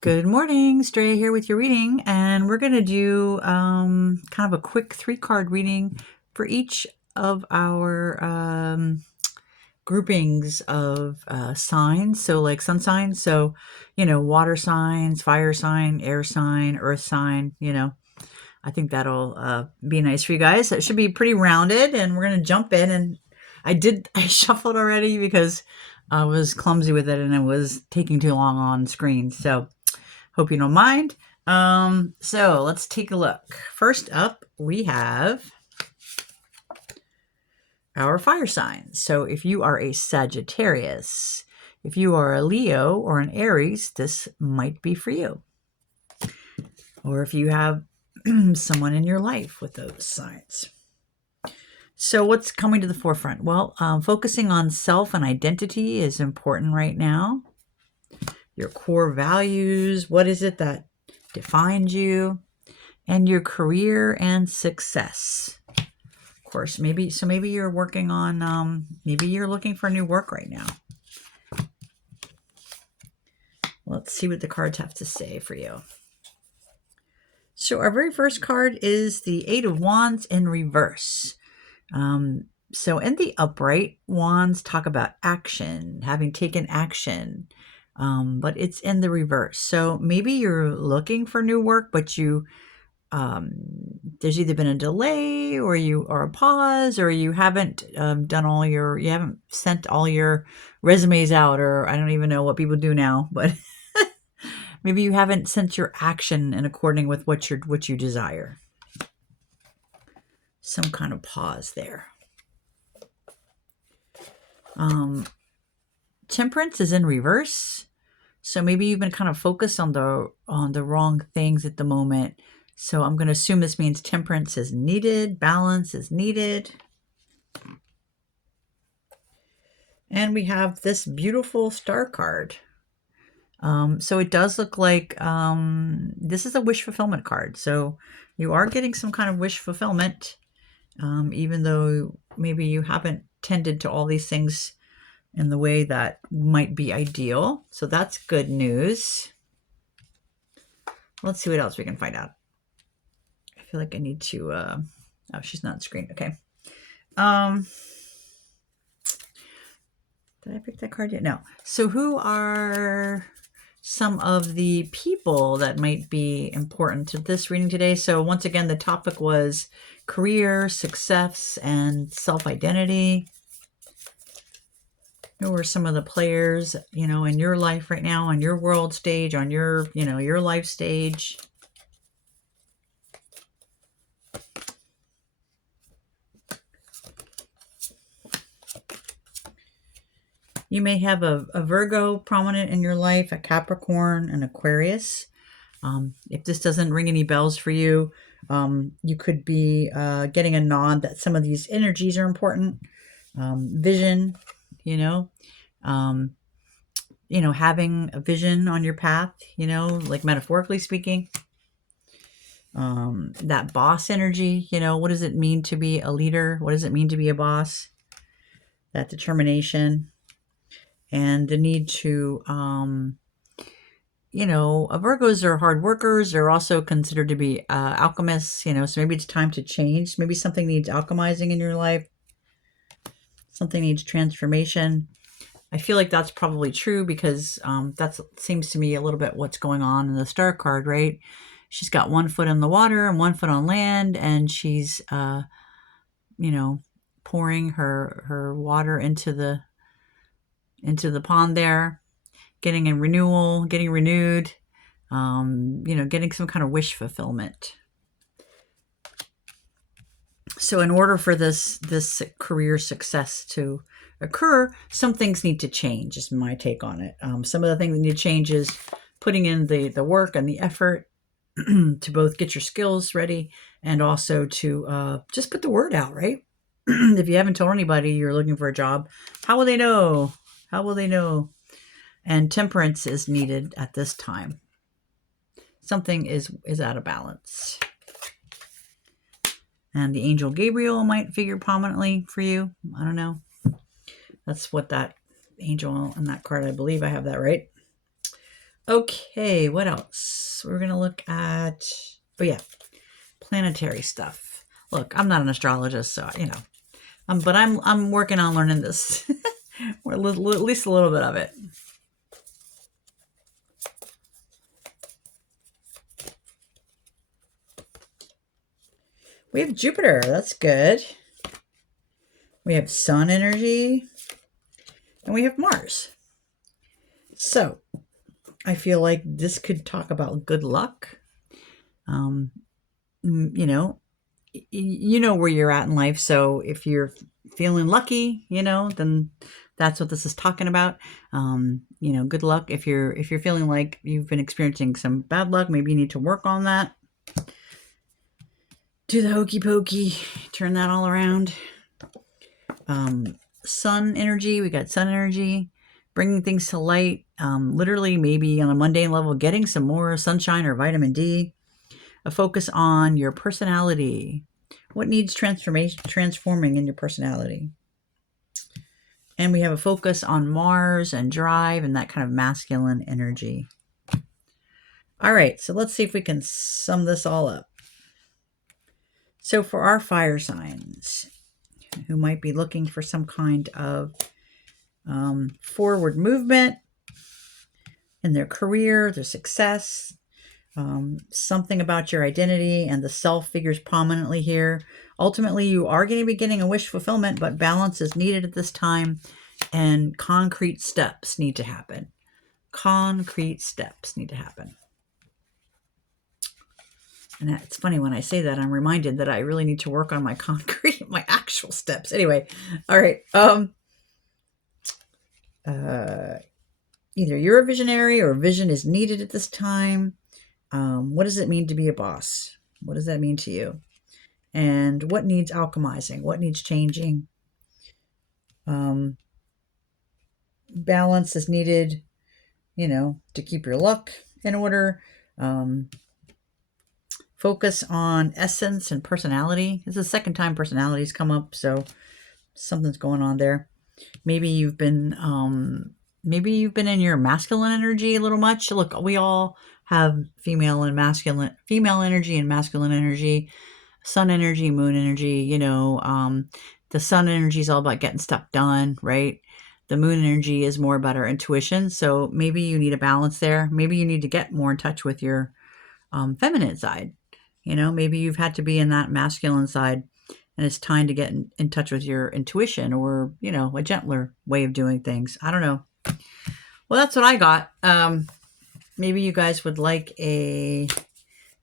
Good morning, Stray here with your reading, and we're going to do kind of a quick 3-card reading for each of our groupings of signs. So like sun signs, so, water signs, fire sign, air sign, earth sign, I think that'll be nice for you guys. It should be pretty rounded, and we're going to jump in. And I shuffled already because I was clumsy with it and it was taking too long on screen. So hope you don't mind. So let's take a look. First up, we have our fire signs. So if you are a Sagittarius, if you are a Leo or an Aries, this might be for you. Or if you have someone in your life with those signs. So what's coming to the forefront? Well, focusing on self and identity is important right now. Your core values, what is it that defines you, and your career and success. Of course, maybe you're working on, maybe you're looking for new work right now. Let's see what the cards have to say for you. So our very first card is the 8 of Wands in reverse. So in the upright, wands talk about action, having taken action, but it's in the reverse. So maybe you're looking for new work, but there's either been a delay or a pause, or you haven't you haven't sent all your resumes out, or I don't even know what people do now, but maybe you haven't sent your action in according with what you desire. Some kind of pause there. Temperance is in reverse. So maybe you've been kind of focused on the wrong things at the moment. So I'm going to assume this means temperance is needed, balance is needed. And we have this beautiful star card. So it does look like this is a wish fulfillment card. So you are getting some kind of wish fulfillment, even though maybe you haven't tended to all these things in the way that might be ideal. So that's good news. Let's see what else we can find out. I feel like I need to, oh, she's not on screen. Okay. Did I pick that card yet? No. So who are some of the people that might be important to this reading today? So once again, the topic was career, success, and self-identity. Who are some of the players, in your life right now, on your world stage, on your, your life stage? You may have a Virgo prominent in your life, a Capricorn, an Aquarius. If this doesn't ring any bells for you, you could be getting a nod that some of these energies are important. Vision, having a vision on your path, like metaphorically speaking. That boss energy, what does it mean to be a leader? What does it mean to be a boss? That determination and the need to, Virgos are hard workers. They're also considered to be alchemists, so maybe it's time to change. Maybe something needs alchemizing in your life. Something needs transformation. I feel like that's probably true because that seems to me a little bit what's going on in the star card, right? She's got one foot in the water and one foot on land, and she's, pouring her water into the pond there, getting a renewal, getting renewed, getting some kind of wish fulfillment. So in order for this career success to occur, some things need to change, is my take on it. Some of the things that need to change is putting in the work and the effort to both get your skills ready and also to just put the word out, right? If you haven't told anybody you're looking for a job, how will they know? How will they know? And temperance is needed at this time. Something is out of balance. And the angel Gabriel might figure prominently for you. I don't know. That's what that angel in that card, I believe I have that right. Okay, what else? We're going to look at, oh yeah, planetary stuff. Look, I'm not an astrologist, so, but I'm working on learning this, or at least a little bit of it. We have Jupiter. That's good. We have Sun energy. And we have Mars. So I feel like this could talk about good luck. You know where you're at in life. So if you're feeling lucky, then that's what this is talking about. Good luck. If you're feeling like you've been experiencing some bad luck, maybe you need to work on that. Do the hokey pokey, turn that all around. Sun energy, we got sun energy, bringing things to light, literally maybe on a mundane level, getting some more sunshine or vitamin D. A focus on your personality. What needs transforming in your personality? And we have a focus on Mars and drive and that kind of masculine energy. All right, so let's see if we can sum this all up. So for our fire signs who might be looking for some kind of forward movement in their career, their success, something about your identity and the self figures prominently here. Ultimately, you are going to be getting a wish fulfillment, but balance is needed at this time and concrete steps need to happen. Concrete steps need to happen. And it's funny when I say that, I'm reminded that I really need to work on my concrete, my actual steps. Anyway, all right. Either you're a visionary or vision is needed at this time. What does it mean to be a boss? What does that mean to you? And what needs alchemizing? What needs changing? Balance is needed, to keep your luck in order. Focus on essence and personality. This is the second time personalities come up, so something's going on there. Maybe you've been in your masculine energy a little much. Look, we all have female energy and masculine energy, sun energy, moon energy. The sun energy is all about getting stuff done, right? The moon energy is more about our intuition. So maybe you need a balance there. Maybe you need to get more in touch with your feminine side. Maybe you've had to be in that masculine side and it's time to get in touch with your intuition or, a gentler way of doing things. I don't know. Well, that's what I got. Maybe you guys would like a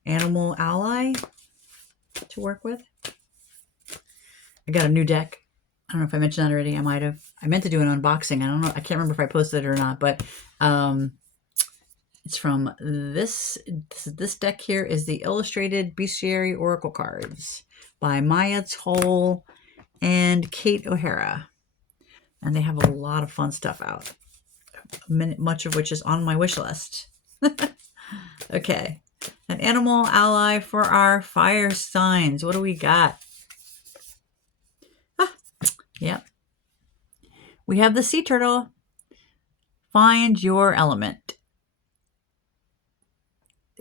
animal ally to work with. I got a new deck. I don't know if I mentioned that already. I might have. I meant to do an unboxing. I don't know. I can't remember if I posted it or not, but it's from this deck here is the Illustrated Bestiary Oracle Cards by Maya Toll and Kate O'Hara. And they have a lot of fun stuff out, much of which is on my wish list. Okay. An animal ally for our fire signs. What do we got? Yep. We have the sea turtle. Find your element.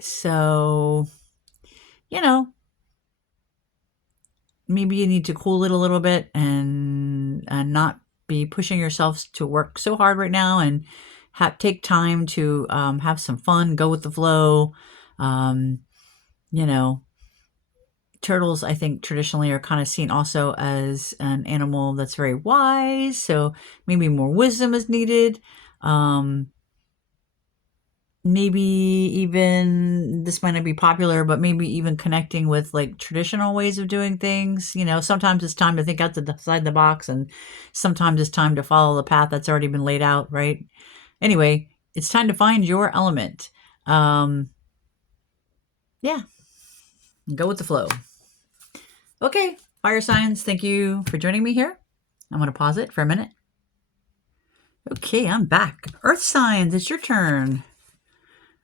So, maybe you need to cool it a little bit and not be pushing yourselves to work so hard right now and take time to have some fun, go with the flow. Turtles, I think, traditionally are kind of seen also as an animal that's very wise. So maybe more wisdom is needed. Maybe even, this might not be popular, but maybe even connecting with like traditional ways of doing things. Sometimes it's time to think outside the box and sometimes it's time to follow the path that's already been laid out, right? Anyway, it's time to find your element. Yeah. Go with the flow. Okay, fire signs, thank you for joining me here. I'm going to pause it for a minute. Okay, I'm back. Earth signs, it's your turn.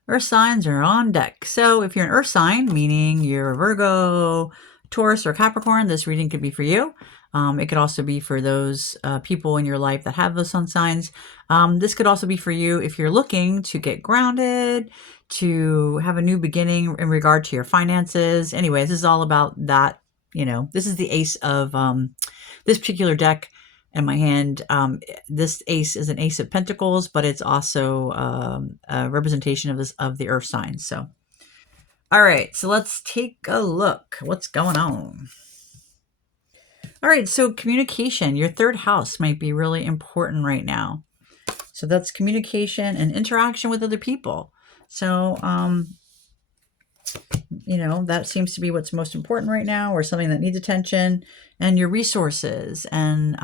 Earth signs are on deck. So if you're an earth sign, meaning you're a Virgo, Taurus or Capricorn, this reading could be for you. It could also be for those people in your life that have those sun signs. This could also be for you if you're looking to get grounded, to have a new beginning in regard to your finances. Anyways, this is all about that. This is the ace of this particular deck in my hand. This ace is an ace of pentacles, but it's also a representation of the earth sign. So, all right, so let's take a look. What's going on? All right, so communication, your third house might be really important right now. So that's communication and interaction with other people. So, that seems to be what's most important right now, or something that needs attention, and your resources and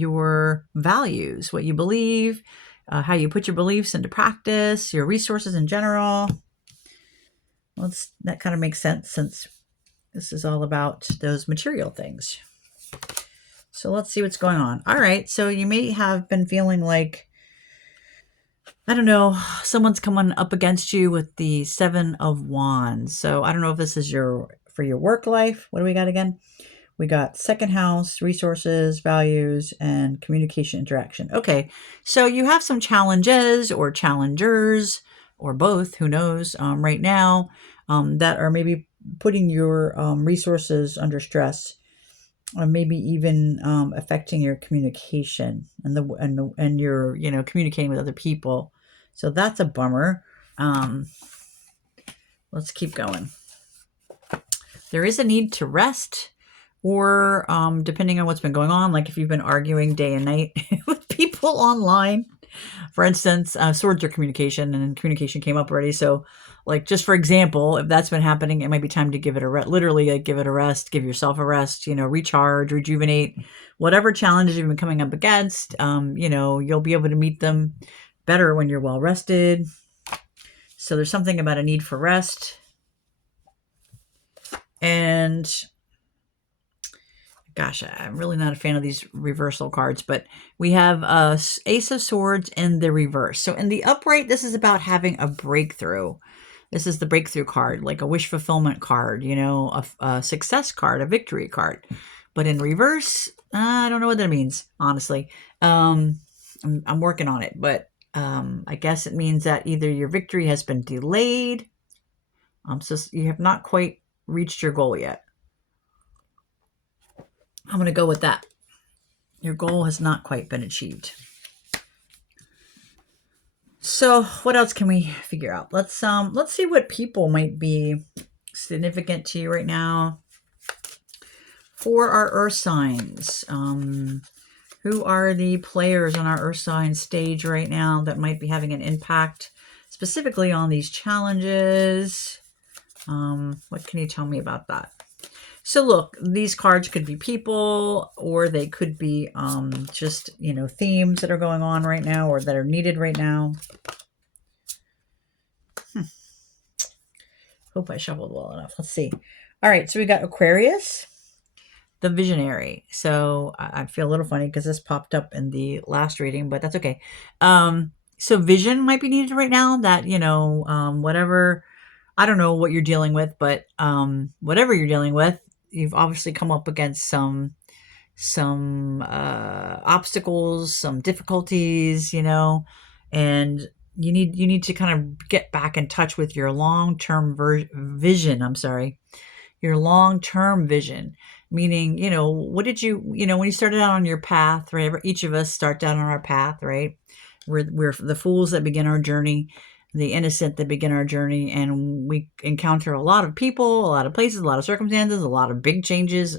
your values, what you believe, how you put your beliefs into practice, your resources in general. Well, that kind of makes sense since this is all about those material things. So let's see what's going on. All right. So you may have been feeling like, I don't know, someone's coming up against you with the 7 of Wands. So I don't know if this is for your work life. What do we got again? We got second house, resources, values, and communication interaction. Okay. So you have some challenges or challengers or both, who knows, right now, that are maybe putting your resources under stress, or maybe even affecting your communication and your communicating with other people. So that's a bummer. Let's keep going. There is a need to rest, or depending on what's been going on, like if you've been arguing day and night with people online, for instance, swords are communication, and communication came up already. So, like, just for example, if that's been happening, it might be time to give it a rest. Literally, like, give it a rest, give yourself a rest, recharge, rejuvenate, whatever challenges you've been coming up against. You'll be able to meet them better when you're well rested. So there's something about a need for rest. And gosh, I'm really not a fan of these reversal cards, but we have Ace of Swords in the reverse. So in the upright, this is about having a breakthrough. This is the breakthrough card, like a wish fulfillment card, a success card, a victory card. But in reverse, I don't know what that means, honestly. I'm working on it, but I guess it means that either your victory has been delayed, so you have not quite reached your goal yet. I'm going to go with that. Your goal has not quite been achieved. So what else can we figure out? Let's see what people might be significant to you right now. For our earth signs, who are the players on our earth sign stage right now that might be having an impact specifically on these challenges? What can you tell me about that? So look, these cards could be people, or they could be just, themes that are going on right now or that are needed right now. Hope I shuffled well enough. Let's see. All right, so we got Aquarius, the visionary. So I feel a little funny because this popped up in the last reading, but that's okay. So vision might be needed right now, that, whatever, I don't know what you're dealing with, but whatever you're dealing with, you've obviously come up against some obstacles, some difficulties, and you need to kind of get back in touch with your long-term vision. I'm sorry, your long-term vision, meaning, what did you, when you started out on your path, right? Each of us start down on our path, right? We're the fools that begin our journey, the innocent that begin our journey, and we encounter a lot of people, a lot of places, a lot of circumstances, a lot of big changes.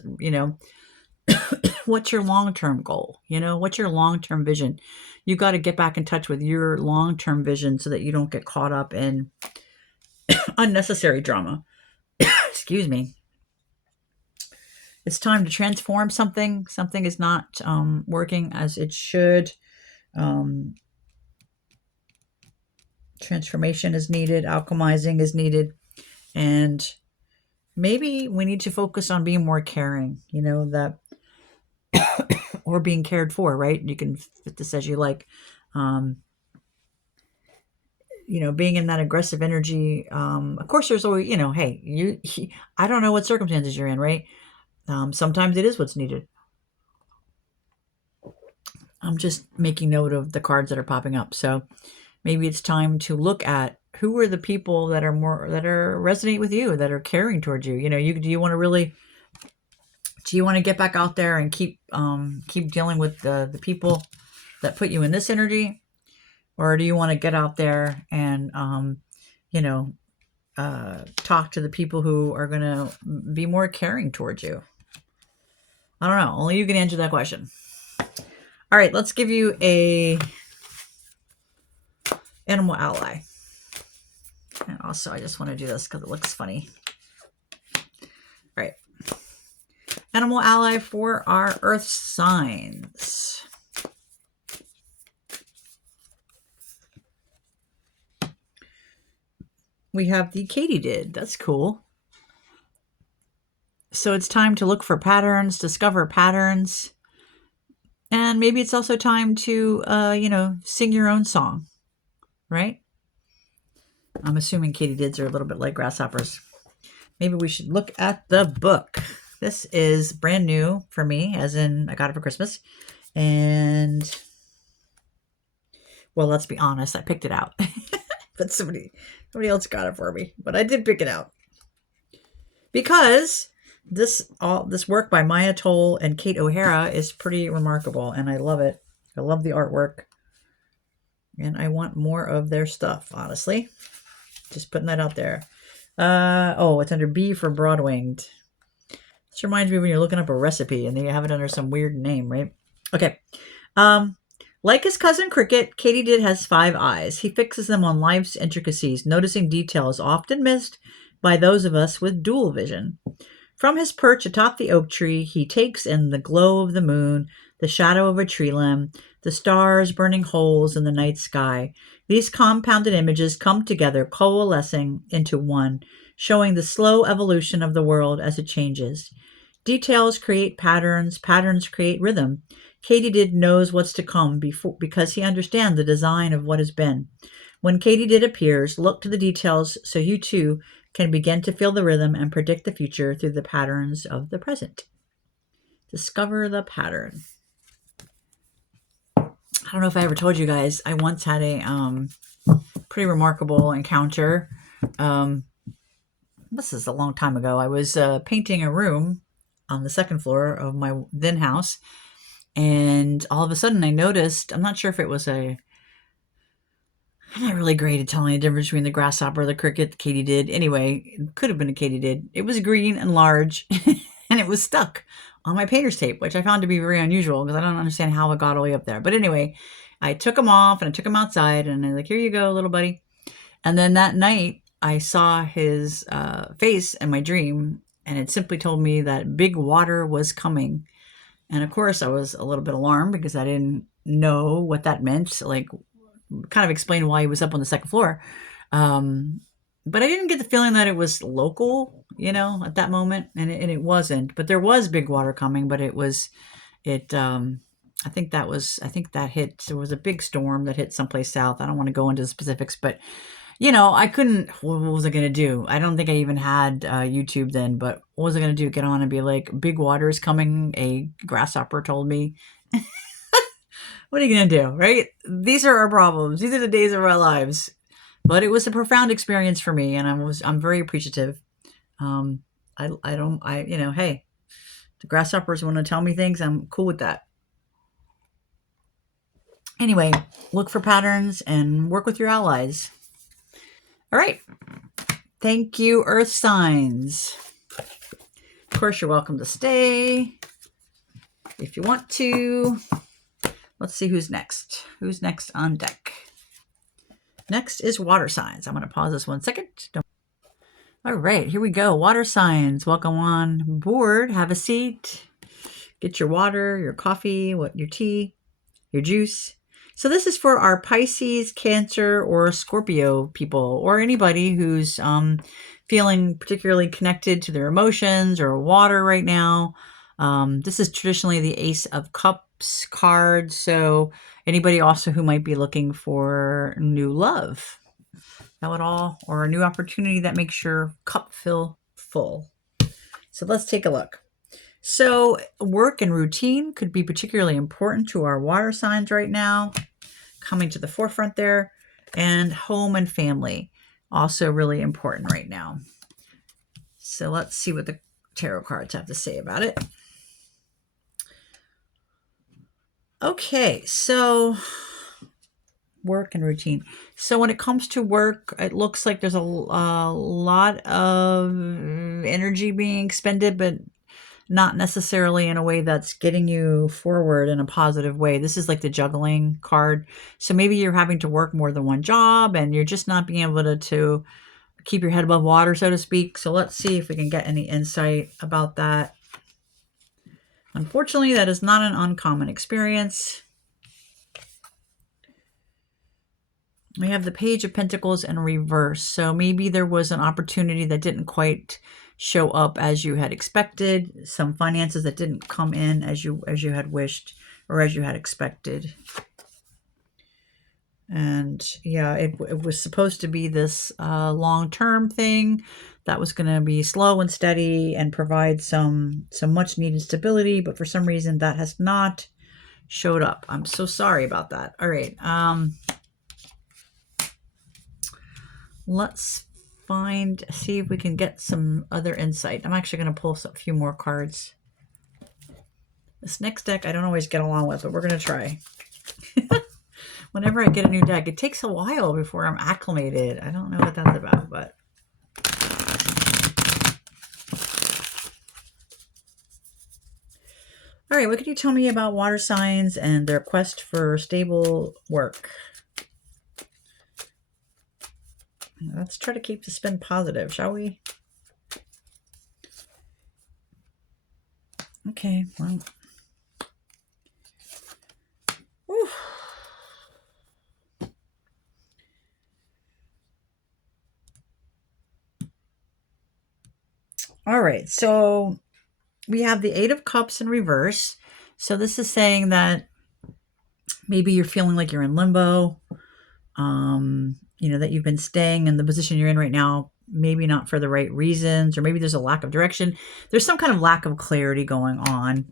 What's your long-term goal? What's your long-term vision? You got to get back in touch with your long-term vision so that you don't get caught up in unnecessary drama. Excuse me. It's time to transform something. Something is not working as it should. Transformation is needed, alchemizing is needed, and maybe we need to focus on being more caring, that or being cared for, right? You can fit this as you like. Being in that aggressive energy. Of course, there's always, hey, I don't know what circumstances you're in, right? Sometimes it is what's needed. I'm just making note of the cards that are popping up. So maybe it's time to look at who are the people that are resonate with you, that are caring towards you. Do you want to get back out there and keep dealing with the people that put you in this energy, or do you want to get out there and talk to the people who are going to be more caring towards you? I don't know. Only you can answer that question. All right, let's give you a animal ally. And also, I just want to do this because it looks funny. All right. Animal ally for our earth signs. We have the katydid. That's cool. So it's time to look for patterns, discover patterns. And maybe it's also time to, sing your own song, right? I'm assuming katydids are a little bit like grasshoppers. Maybe we should look at the book. This is brand new for me, as in I got it for Christmas. And, well, let's be honest, I picked it out. But somebody else got it for me. But I did pick it out. Because this work by Maya Toll and Kate O'Hara is pretty remarkable, and I love it. I love the artwork. And I want more of their stuff, honestly. Just putting that out there. It's under B for broad-winged. This reminds me when you're looking up a recipe and they have it under some weird name, right? Okay. Like his cousin Cricket, katydid has 5 eyes. He fixes them on life's intricacies, noticing details often missed by those of us with dual vision. From his perch atop the oak tree, he takes in the glow of the moon, the shadow of a tree limb, the stars burning holes in the night sky. These compounded images come together, coalescing into one, showing the slow evolution of the world as it changes. Details create patterns, patterns create rhythm. Katydid knows what's to come because he understands the design of what has been. When katydid appears, look to the details so you too can begin to feel the rhythm and predict the future through the patterns of the present. Discover the pattern. I don't know if I ever told you guys, I once had a pretty remarkable encounter. This is a long time ago. I was painting a room on the second floor of my then house, and all of a sudden I noticed, I'm not sure if it was I'm not really great at telling the difference between the grasshopper, the cricket, the katydid. Anyway, it could have been a katydid. It was green and large, and it was stuck on my painter's tape, which I found to be very unusual because I don't understand how it got all the way up there. But anyway, I took him off and I took him outside, and I'm like, here you go, little buddy. And then that night, I saw his face in my dream, and it simply told me that big water was coming. And of course, I was a little bit alarmed because I didn't know what that meant. Like, kind of explained why he was up on the second floor. But I didn't get the feeling that it was local, at that moment. And it wasn't. But there was big water coming, but I think that hit, there was a big storm that hit someplace south. I don't want to go into the specifics, but I couldn't, what was I going to do? I don't think I even had YouTube then, but what was I going to do? Get on and be like, big water is coming, a grasshopper told me. What are you going to do, right? These are our problems. These are the days of our lives. But it was a profound experience for me, and I'm very appreciative. Hey, the grasshoppers want to tell me things. I'm cool with that. Anyway, look for patterns and work with your allies. All right. Thank you, Earth signs. Of course, you're welcome to stay if you want to. Let's see who's next. Who's next on deck? Next is water signs. I'm going to pause this 1 second. All right, here we go. Water signs. Welcome on board. Have a seat. Get your water, your coffee, your tea, your juice. So this is for our Pisces, Cancer, or Scorpio people, or anybody who's feeling particularly connected to their emotions or water right now. This is traditionally the Ace of Cups card. So anybody also who might be looking for new love, or a new opportunity that makes your cup feel full. So let's take a look. So work and routine could be particularly important to our water signs right now, coming to the forefront there. And home and family, also really important right now. So let's see what the tarot cards have to say about it. Okay, so work and routine. So when it comes to work, it looks like there's a lot of energy being expended, but not necessarily in a way that's getting you forward in a positive way. This is like the juggling card. So maybe you're having to work more than one job and you're just not being able to keep your head above water, so to speak. So let's see if we can get any insight about that. Unfortunately, that is not an uncommon experience. We have the Page of Pentacles in reverse. So maybe there was an opportunity that didn't quite show up as you had expected, some finances that didn't come in as you had wished or as you had expected. And yeah, it was supposed to be this long-term thing that was going to be slow and steady and provide some much needed stability, but for some reason that has not showed up. I'm so sorry about that. All right. Let's see if we can get some other insight. I'm actually going to pull a few more cards. This next deck I don't always get along with, but we're going to try. Whenever I get a new deck, it takes a while before I'm acclimated. I don't know what that's about, but... All right, what can you tell me about water signs and their quest for stable work? Let's try to keep the spin positive, shall we? Okay, well. Whew. All right, so we have the Eight of Cups in reverse. So this is saying that maybe you're feeling like you're in limbo. You know, that you've been staying in the position you're in right now, maybe not for the right reasons, or maybe there's a lack of direction. There's some kind of lack of clarity going on.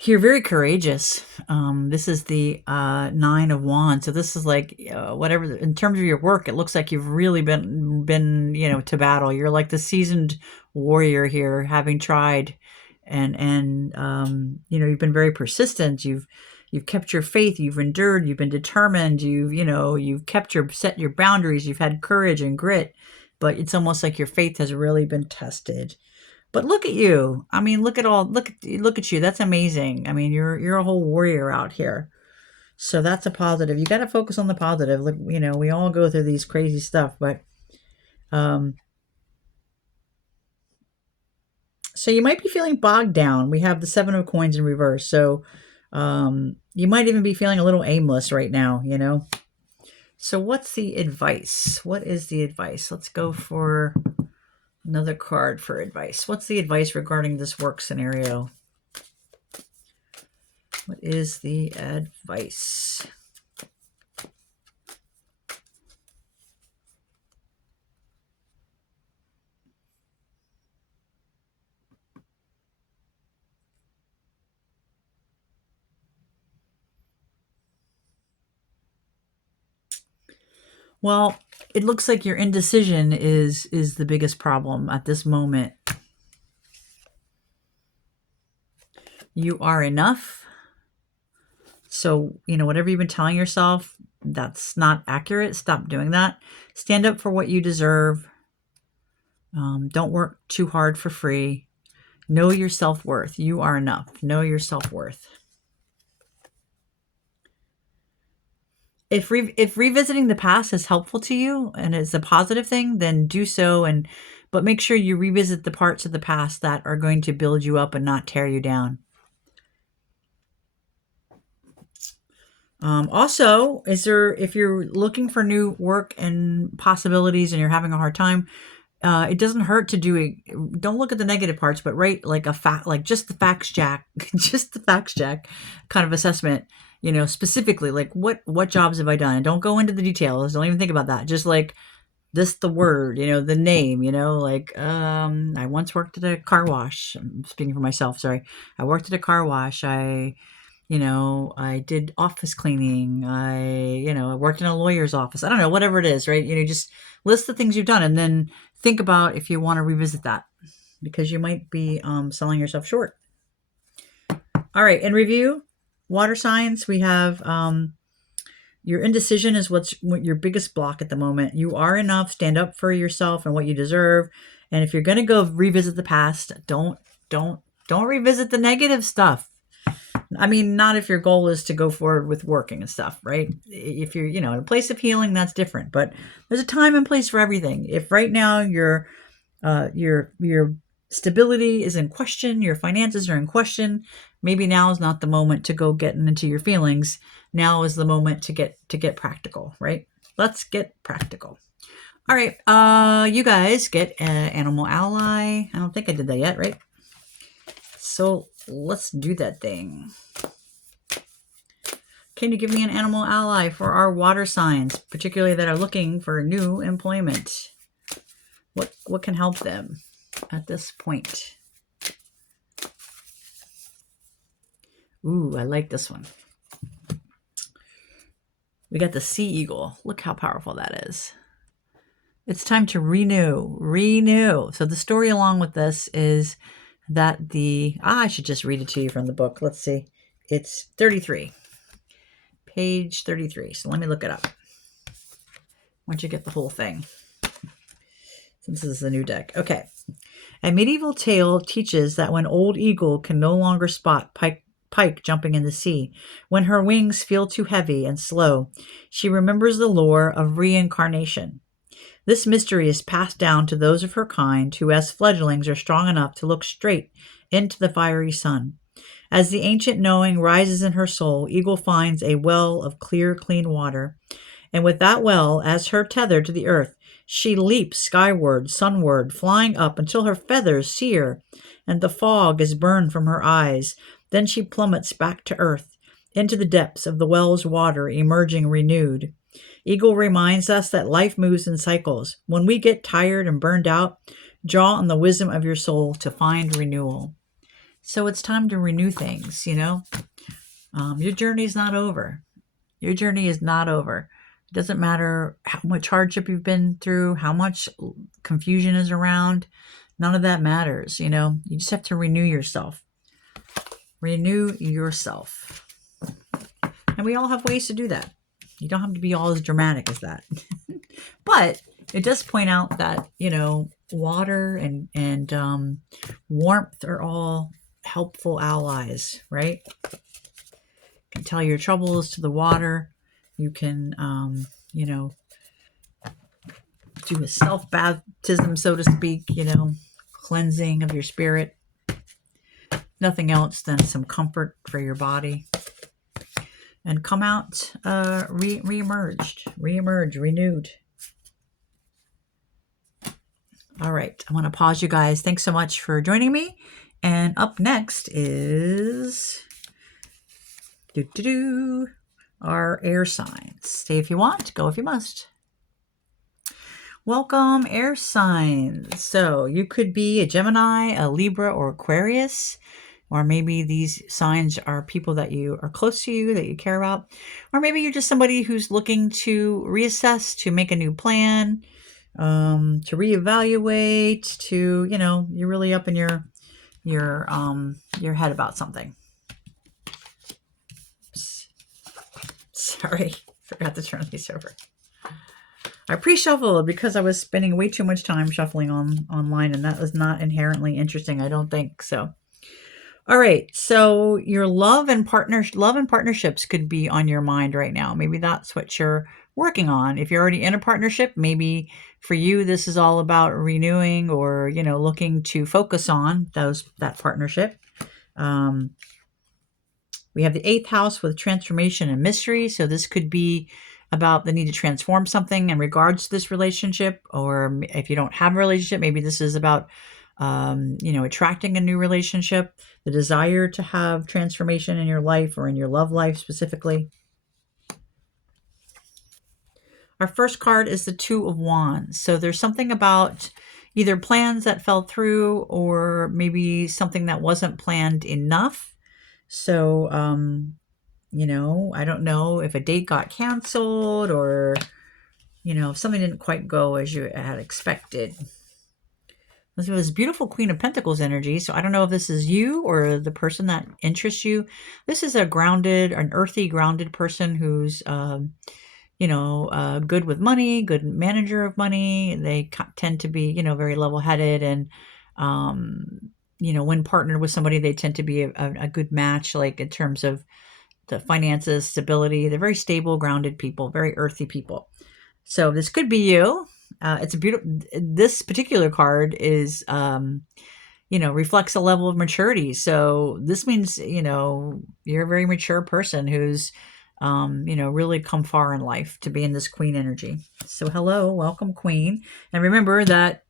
You're very courageous. This is the Nine of Wands. So this is like whatever, in terms of your work, it looks like you've really been, you know, to battle. You're like the seasoned warrior here, having tried and you know, you've been very persistent. You've kept your faith, you've endured, you've been determined, you've kept set your boundaries, you've had courage and grit, but it's almost like your faith has really been tested. But look at you. I mean, look at you. That's amazing. I mean, you're a whole warrior out here. So that's a positive. You got to focus on the positive. Like, you know, we all go through these crazy stuff, but so you might be feeling bogged down. We have the Seven of Coins in reverse. So you might even be feeling a little aimless right now, you know. So what's the advice? What is the advice? Let's go for another card for advice. What's the advice regarding this work scenario? What is the advice? Well, it looks like your indecision is the biggest problem at this moment. You are enough. So, you know, whatever you've been telling yourself, that's not accurate. Stop doing that. Stand up for what you deserve. Don't work too hard for free. Know your self-worth. You are enough. Know your self-worth. If revisiting the past is helpful to you and is a positive thing, then do so. But make sure you revisit the parts of the past that are going to build you up and not tear you down. Also, if you're looking for new work and possibilities and you're having a hard time, it doesn't hurt to don't look at the negative parts, but write like just the facts check, just the facts check kind of assessment, you know, specifically like what jobs have I done? Don't go into the details. Don't even think about that. Just like this the word, the name, like I once worked at a car wash. I'm speaking for myself, sorry. I worked at a car wash. I did office cleaning. I worked in a lawyer's office. I don't know, whatever it is, right? Just list the things you've done and then think about if you want to revisit that, because you might be selling yourself short. All right, in review, water signs, we have your indecision is what your biggest block at the moment. You are enough. Stand up for yourself and what you deserve. And if you're going to go revisit the past, don't revisit the negative stuff. I mean, not if your goal is to go forward with working and stuff, right? If you're, in a place of healing, that's different. But there's a time and place for everything. If right now your stability is in question, your finances are in question, maybe now is not the moment to go getting into your feelings. Now is the moment to get practical, right? Let's get practical. All right, you guys get an animal ally. I don't think I did that yet, right? So let's do that thing. Can you give me an animal ally for our water signs, particularly that are looking for new employment? What can help them at this point? Ooh, I like this one. We got the sea eagle. Look how powerful that is. It's time to renew. So the story along with this is that I should just read it to you from the book. Let's see. It's 33. Page 33. So let me look it up. Once you get the whole thing. Since this is a new deck. Okay. A medieval tale teaches that when Old Eagle can no longer spot pike jumping in the sea, when her wings feel too heavy and slow, she remembers the lore of reincarnation. This mystery is passed down to those of her kind who, as fledglings, are strong enough to look straight into the fiery sun. As the ancient knowing rises in her soul, Eagle finds a well of clear, clean water, and with that well as her tether to the earth, she leaps skyward, sunward, flying up until her feathers sear and the fog is burned from her eyes. Then she plummets back to earth, into the depths of the well's water, emerging renewed. Eagle reminds us that life moves in cycles. When we get tired and burned out, draw on the wisdom of your soul to find renewal. So it's time to renew things, Your journey is not over. Your journey is not over. It doesn't matter how much hardship you've been through, how much confusion is around. None of that matters, You just have to renew yourself. Renew yourself. And we all have ways to do that. You don't have to be all as dramatic as that. But it does point out that, water and warmth are all helpful allies, right? You can tell your troubles to the water. You can, do a self-baptism, so to speak, cleansing of your spirit. Nothing else than some comfort for your body. And come out reemerge, renewed. All right, I want to pause you guys. Thanks so much for joining me. And up next is our air signs. Stay if you want, go if you must. Welcome, air signs. So you could be a Gemini, a Libra, or Aquarius. Or maybe these signs are people that you are close to you, that you care about. Or maybe you're just somebody who's looking to reassess, to make a new plan, to reevaluate, to, you're really up in your head about something. Oops. Sorry, forgot to turn these over. I pre-shuffled because I was spending way too much time shuffling online, and that was not inherently interesting, I don't think so. All right, so your love and partnerships could be on your mind right now. Maybe that's what you're working on. If you're already in a partnership, maybe for you this is all about renewing or looking to focus on that partnership. We have the 8th house with transformation and mystery, so this could be about the need to transform something in regards to this relationship, or if you don't have a relationship, maybe this is about attracting a new relationship, the desire to have transformation in your life or in your love life specifically. Our first card is the Two of Wands. So there's something about either plans that fell through or maybe something that wasn't planned enough. So, I don't know if a date got canceled or, if something didn't quite go as you had expected. This was beautiful Queen of Pentacles energy. So I don't know if this is you or the person that interests you. This is an earthy, grounded person who's, good with money, good manager of money. They tend to be, very level-headed and, when partnered with somebody, they tend to be a good match, like in terms of the finances, stability. They're very stable, grounded people, very earthy people. So this could be you. It's a beautiful, this particular card is, reflects a level of maturity. So this means, you're a very mature person who's, really come far in life to be in this Queen energy. So hello, welcome Queen. And remember that,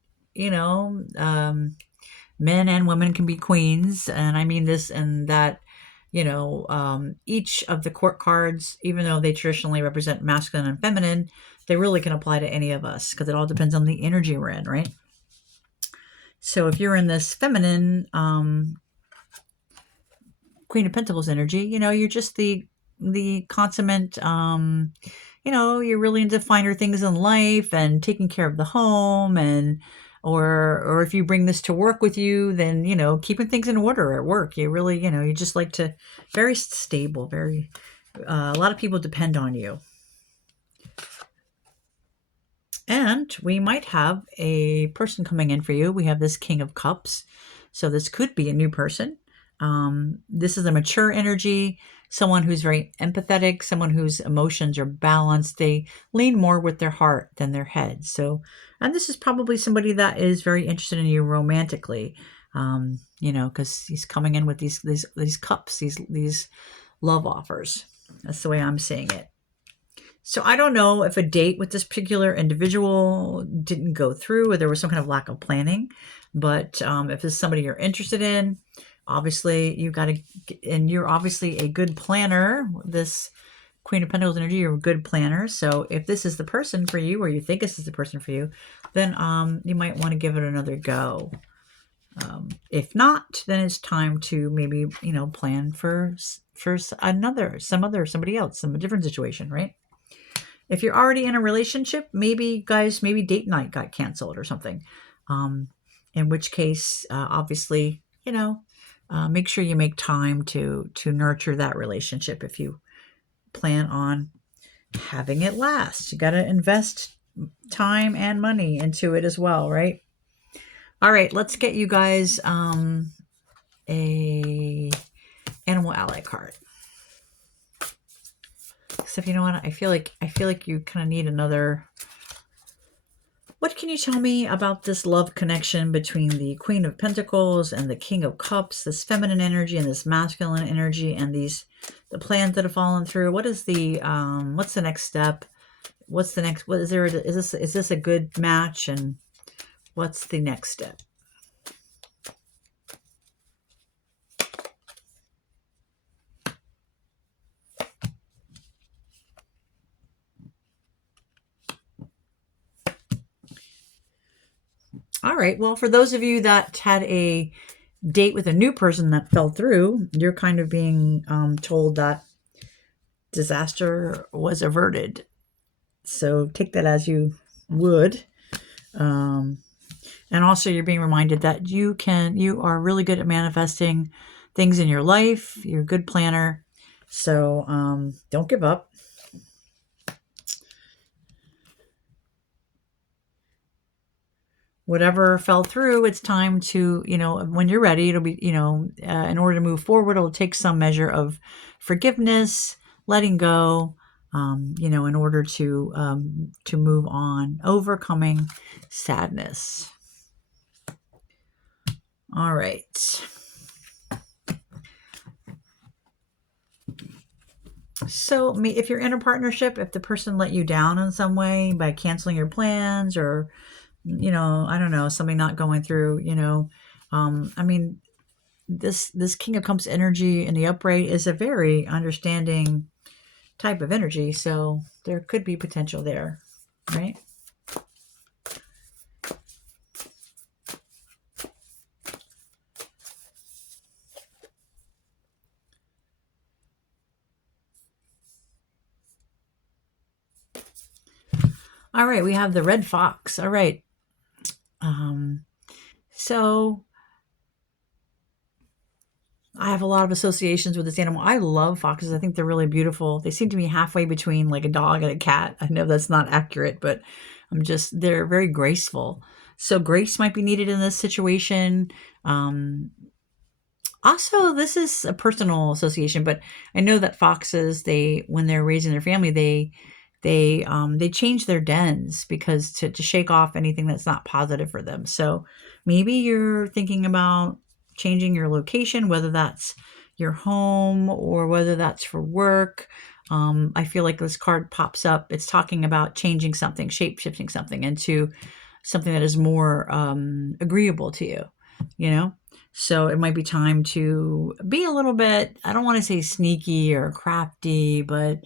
men and women can be queens. And I mean this and that, each of the court cards, even though they traditionally represent masculine and feminine, they really can apply to any of us because it all depends on the energy we're in, right? So if you're in this feminine Queen of Pentacles energy, you're just the consummate, you're really into finer things in life and taking care of the home and or if you bring this to work with you, then keeping things in order at work. You really, you just like to very stable, very a lot of people depend on you. And we might have a person coming in for you. We have this King of Cups. So this could be a new person. This is a mature energy, someone who's very empathetic, someone whose emotions are balanced. They lean more with their heart than their head. So, and this is probably somebody that is very interested in you romantically, because he's coming in with these cups, these love offers. That's the way I'm seeing it. So I don't know if a date with this particular individual didn't go through or there was some kind of lack of planning. But if it's somebody you're interested in, obviously you're obviously a good planner. This Queen of Pentacles energy, you're a good planner. So if this is the person for you or you think this is the person for you, then you might want to give it another go. If not, then it's time to maybe, plan for somebody else, some different situation, right? If you're already in a relationship, maybe date night got canceled or something. In which case, obviously, make sure you make time to nurture that relationship if you plan on having it last. You got to invest time and money into it as well, right? All right, let's get you guys a animal ally card. Except you know what? I feel like you kind of need another. What can you tell me about this love connection between the Queen of Pentacles and the King of Cups, this feminine energy and this masculine energy, and the plans that have fallen through? What is what's the next step? What is there? Is this a good match? And what's the next step? All right. Well, for those of you that had a date with a new person that fell through, you're kind of being told that disaster was averted. So take that as you would. And also you're being reminded that you are really good at manifesting things in your life. You're a good planner. So don't give up. Whatever fell through, it's time to, when you're ready, it'll be, in order to move forward, it'll take some measure of forgiveness, letting go, in order to move on, overcoming sadness. All right. So if you're in a partnership, if the person let you down in some way by canceling your plans or I don't know, something not going through, this King of Cups energy in the upright is a very understanding type of energy. So there could be potential there. right? All right, we have the red fox. All right. So I have a lot of associations with this animal. I love foxes. I think they're really beautiful. They seem to be halfway between like a dog and a cat. I know that's not accurate, but they're very graceful. So grace might be needed in this situation. Um, Also, this is a personal association, but I know that foxes, when they're raising their family, they change their dens because to shake off anything that's not positive for them. So maybe you're thinking about changing your location, whether that's your home or whether that's for work. I feel like this card pops up. It's talking about changing something, shape shifting something into something that is more agreeable to you, you know? So it might be time to be a little bit, I don't want to say sneaky or crafty, but,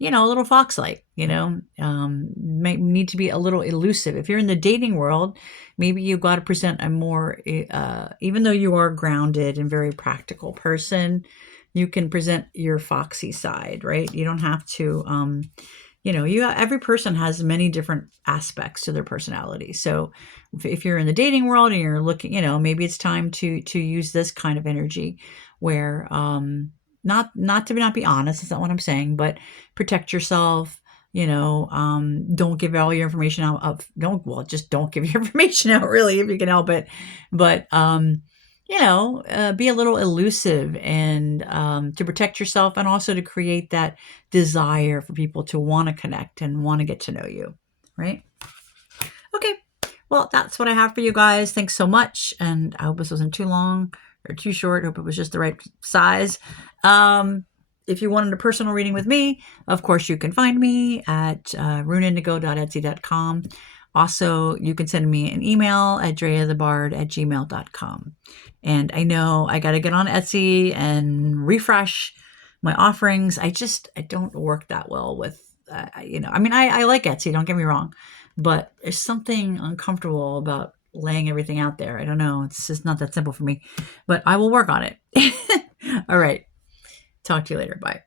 a little fox like, might need to be a little elusive. If you're in the dating world, maybe you've got to present a more, even though you are grounded and very practical person, you can present your foxy side, right? You don't have to, every person has many different aspects to their personality. So if you're in the dating world and you're looking, maybe it's time to use this kind of energy where not to not be honest, that's not what I'm saying, but protect yourself. Don't give all your information out of just don't give your information out really if you can help it. But be a little elusive and to protect yourself and also to create that desire for people to want to connect and want to get to know you, right? Okay. Well, that's what I have for you guys. Thanks so much. And I hope this wasn't too long or too short. I hope it was just the right size. If you wanted a personal reading with me, of course, you can find me at runeindigo.etsy.com. Also, you can send me an email at dreathebard@gmail.com. And I know I got to get on Etsy and refresh my offerings. I don't work that well with, I like Etsy, don't get me wrong, but there's something uncomfortable about laying everything out there. I don't know. It's just not that simple for me, but I will work on it. All right. Talk to you later. Bye.